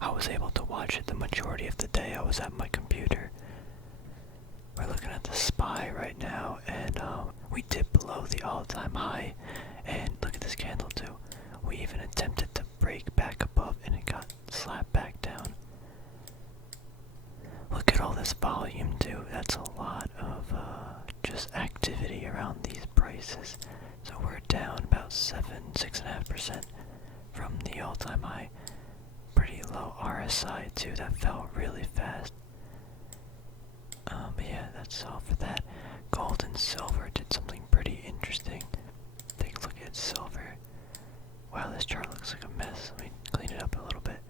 I was able to watch it the majority of the day I was at my computer. We're looking at the SPY right now, and we dipped below the all-time high, and look at this candle too. We even attempted to break back above, and it got slapped back down. Look at all this volume too. That's a lot of just activity around these prices. So we're down about 6.5% from the all-time high. Pretty low RSI too. That fell really fast. But yeah, that's all for that. Gold and silver did something pretty interesting. Take a look at silver. Wow, this chart looks like a mess. Let me clean it up a little bit.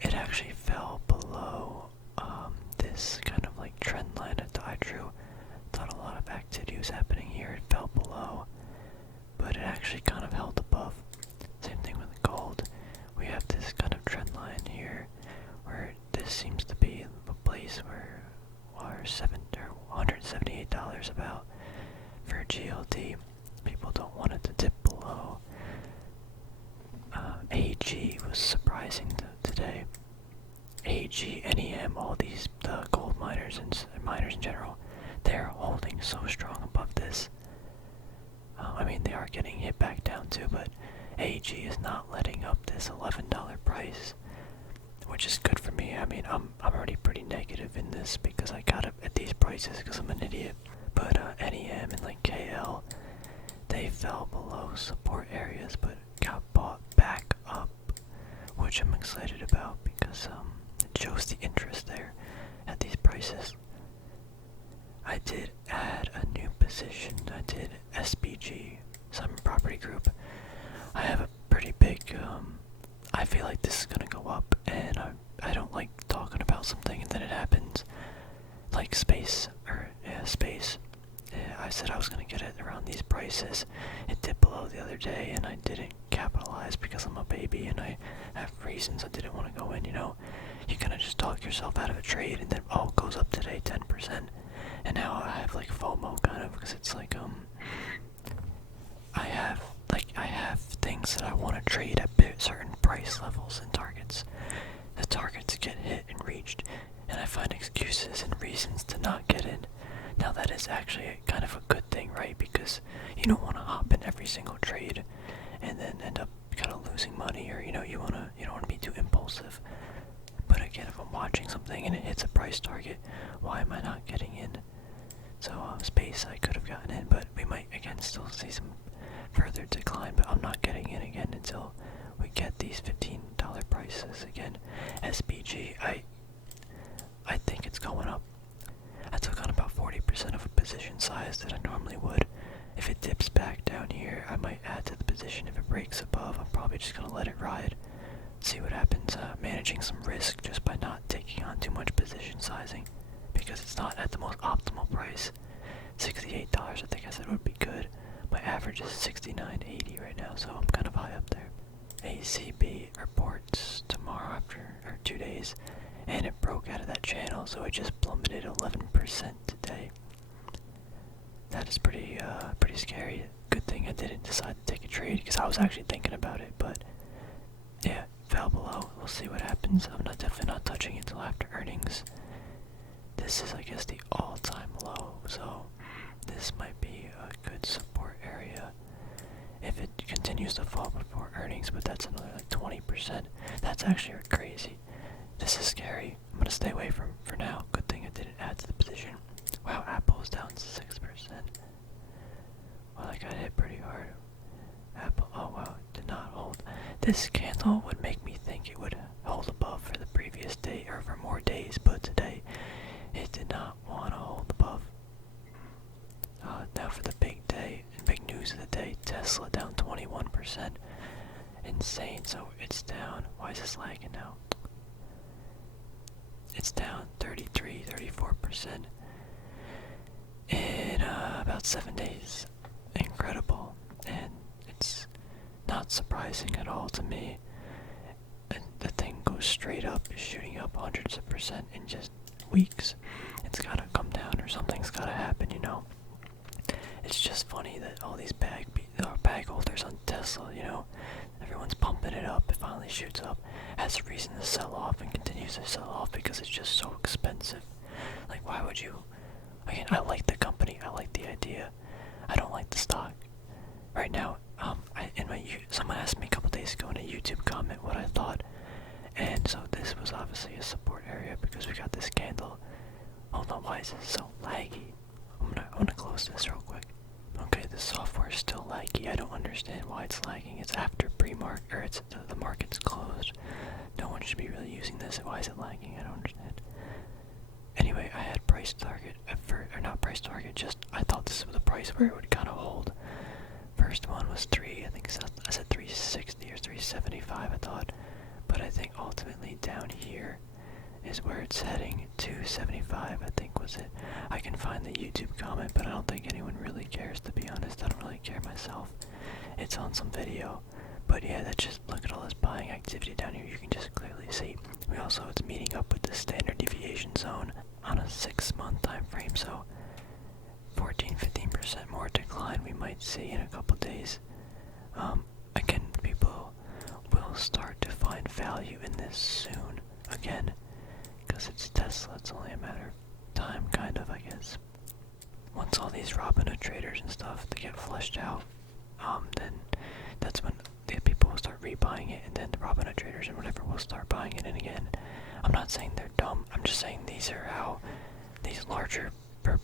It actually fell below this kind of like trend line that I drew. Thought a lot of activity was happening here. It fell below, but it actually kind of held above. Same thing with gold. We have this kind of trend line here, where this seems to be a place where $178 about for GLD. People don't want it to dip below. AG was surprising today. AG, NEM, all these gold miners and miners in general, they're holding so strong above this. I mean, they are getting hit back down too, but AG is not letting up this $11 price, which is good for me. I mean, I'm already pretty negative in this because I got it at these prices because I'm an idiot. But NEM and like KL, they fell below support areas, but got bought back up, which I'm excited about because it shows the interest there at these prices. I did add a new position. I did SPG, Simon Property Group. I have a pretty big, I feel like this is gonna go up, and I don't like talking about something and then it happens. Like space. I said I was gonna get it around these prices. It dipped below the other day, and I didn't capitalize because I'm a baby and I have reasons I didn't want to go in, you know. You kind of just talk yourself out of a trade, and then, oh, it goes up today 10%. And now I have like FOMO kind of, because it's like, I have things that I want to trade at certain price levels and targets. The targets get hit and reached, and I find excuses and reasons to not get in. Now that is actually kind of a good thing, right? Because you don't want to hop in every single trade and then end up kind of losing money, or you don't want to be too impulsive. But again, if I'm watching something and it hits a price target, why am I not getting in? So space, I could have gotten in, but we might again still see some further decline. But I'm not getting in again until we get these $15 prices again. SPG, I think it's going up. I took on about 40% of a position size that I normally would. If it dips back down here, I might add to the position. If it breaks above, I'm probably just gonna let it ride. See what happens. Managing some risk just by not taking on too much position sizing, because it's not at the most optimal price. $68, I think I said would be good. My average is $69.80 right now, so I'm kind of high up there. ACB reports tomorrow after 2 days, and it broke out of that channel, so it just plummeted 11% today. That is pretty scary. Good thing I didn't decide to take a trade, because I was actually thinking about it, but yeah, fell below. We'll see what happens. I'm definitely not touching it until after earnings. This is, I guess, the all-time low, so this might be a good support area if it continues to fall before earnings, but that's another like 20%. That's actually crazy. This is scary. I'm gonna stay away from for now. Good thing I didn't add to the position. Wow, Apple is down 6%. Well, that got hit pretty hard. Apple, oh wow, it did not hold. This candle would make me think it would hold above for the previous day, or for more days, but today it did not want to hold above. Now for the big day, big news of the day, Tesla down 21%. Insane, so it's down. Why is this lagging now? It's down 34% in about 7 days. Incredible, and it's not surprising at all to me. And the thing goes straight up, shooting up hundreds of percent in just weeks. It's gotta come down, or something's gotta happen, you know. It's just funny that all these bag holders on Tesla, you know, everyone's pumping it up, it finally shoots up, has a reason to sell off and continues to sell off because it's just so expensive. Like, why would you? Again, I like the company, I like the idea. I don't like the stock. Right now, someone asked me a couple days ago in a YouTube comment what I thought, and so this was obviously a support area because we got this candle. Hold on, why is this so laggy? I'm gonna close this real quick. Okay, the software is still laggy. I don't understand why it's lagging. It's after pre-market, or the market's closed. No one should be really using this. Why is it lagging? I don't understand. Anyway, I had price target, or not price target, just I thought this was the price where it would kind of hold. First one was I said 360 or 375, I thought. But I think ultimately down here is where it's heading. 275, I think was it. I can find the YouTube comment, but I don't think anyone really cares, to be honest. I don't really care myself. It's on some video. But yeah, look at all this buying activity down here. You can just clearly see. It's meeting up with the standard deviation zone on a 6-month time frame, so 14-15% more decline we might see in a couple days. Again, people will start to find value in this soon. Again, because it's Tesla, it's only a matter of time, kind of, I guess. Once all these Robinhood traders and stuff they get flushed out, then that's when the people will start rebuying it, and then the Robinhood traders and whatever will start buying it in again. I'm not saying they're dumb. I'm just saying these are how these larger,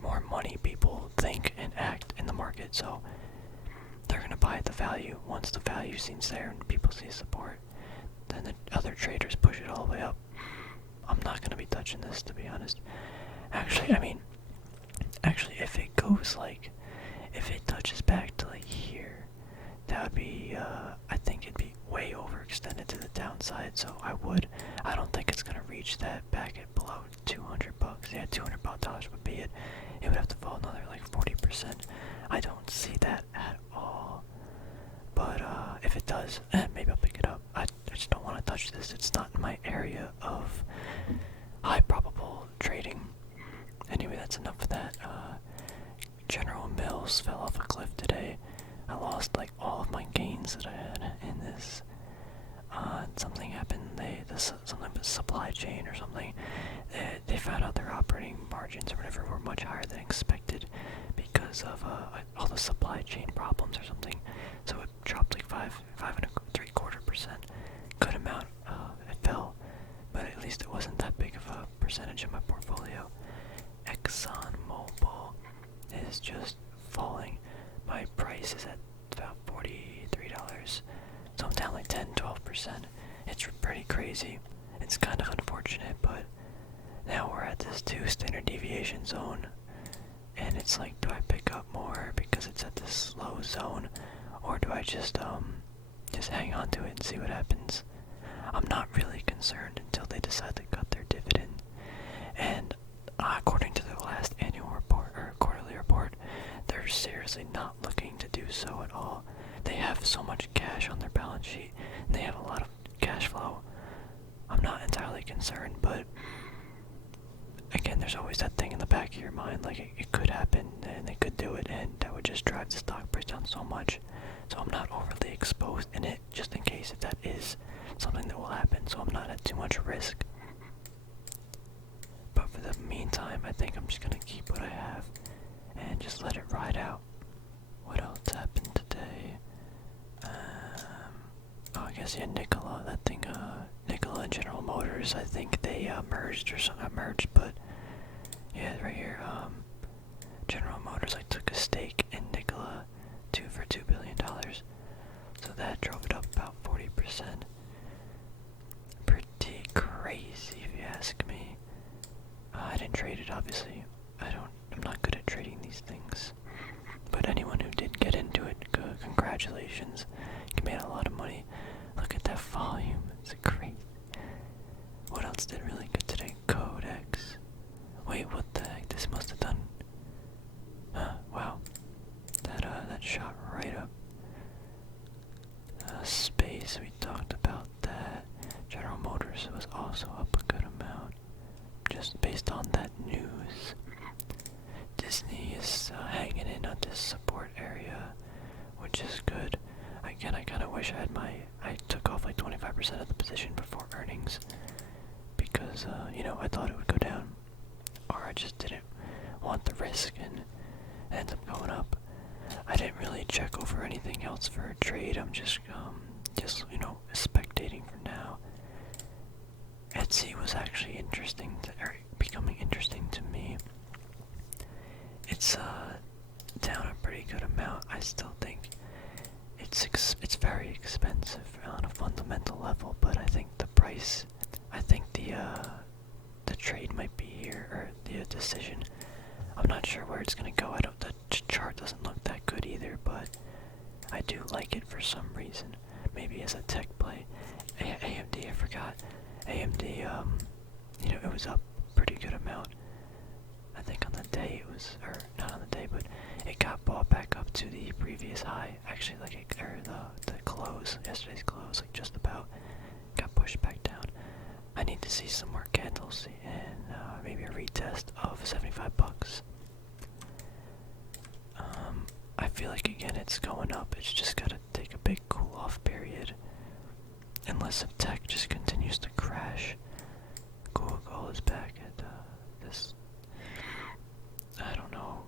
more money people think and act in the market. So they're gonna buy the value. Once the value seems there and people see support, then the other traders push it all the way up. I'm not gonna be touching this, to be honest. Actually, if it goes if it touches back to here, that would be, I think it'd be way overextended to the downside, so I don't think it's gonna reach that back at below 200 bucks. Yeah, $200 would be it. It would have to fall another 40%. I don't see that at all. But, if it does, maybe I'll pick it up. I just don't want to touch this. It's not in my area of high probable trading. Anyway, that's enough of that. General Mills fell off a cliff today. I lost all of my gains that I had in this. Something happened. Something with supply chain or something. They found out their operating margins or whatever were much higher than expected because of all the supply chain problems or something. So it dropped 5.75%. Good amount. It fell, but at least it wasn't that big of a percentage of my portfolio. ExxonMobil is just falling. My price is at about $43, so I'm down 10-12%. It's pretty crazy. It's kind of unfortunate, but now we're at this 2 standard deviation zone, and it's do I pick up more because it's at this slow zone, or do I just hang on to it and see what happens? I'm not really concerned until they decide to cut their dividend, and according to the last annual report or quarterly report, they're seriously not looking to do so at all. They have so much cash on their balance sheet, and they have a lot of cash flow. I'm not entirely concerned, but again, there's always that thing in the back of your mind, it could happen, and they could do it, and that would just drive the stock price down so much. So I'm not overly exposed in it, just in case if that is something that will happen, so I'm not at too much risk. But for the meantime, I think I'm just gonna keep what I have and just let it ride out. What else happened today? I guess Nikola, that thing, Nikola and General Motors, I think they merged or something, not merged, but yeah, right here, General Motors took a stake in Nikola for $2 billion, so that drove it up about 40%. Pretty crazy if you ask me. I didn't trade it, obviously. I'm not good at trading these things. But anyone who did get into it, congratulations. You made a lot of money. Look at that volume. It's crazy. What else did really good today? Codex. Wait, what the heck? This must have done. Wow. That shot right up. Space, we talked about that. General Motors was also up a good amount. Just based on that news. Disney is hanging in on this support area, which is good. Again, I kind of wish I took off 25% 100% of the position before earnings because, you know, I thought it would go down, or I just didn't want the risk, and it ends up going up. I didn't really check over anything else for a trade. I'm just you know, spectating for now. Etsy was actually interesting, or becoming interesting to me. It's down a pretty good amount. I still think it's very expensive on a fundamental level, but I think the price, I think the trade might be here, or the decision. I'm not sure where it's gonna go. The chart doesn't look that good either, but I do like it for some reason. Maybe as a tech play. AMD, I forgot. AMD, you know, it was up a pretty good amount. I think on the day it was, or not on the day, but it got bought back up to the previous high. Actually, like, or the close, yesterday's close, like just about got pushed back down. I need to see some more candles and maybe a retest of 75 bucks. I feel like again it's going up. It's just gotta take a big cool off period. Unless if tech just continues to crash. Google is back at this. I don't know.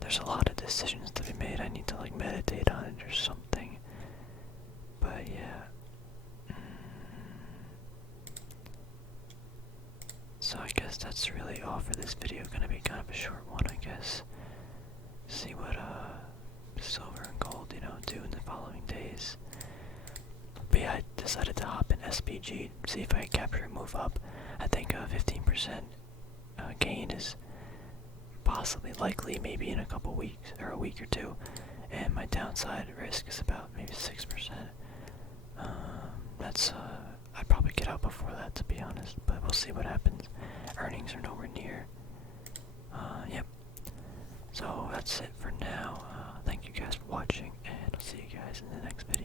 There's a lot of decisions to be made. I need to like meditate on it or something. But yeah. So I guess that's really all for this video. Gonna be kind of a short one, I guess. See what silver and gold, you know, do in the following days. But yeah, I decided to hop in SPG, see if I can capture a move up. I think 15% gain is possibly likely, maybe in a couple weeks, or a week or two. And my downside risk is about maybe 6%. I'd probably get out before that, to be honest, but we'll see what happens. Earnings are nowhere near. Yep. So that's it for now. Thank you guys for watching, and I'll see you guys in the next video.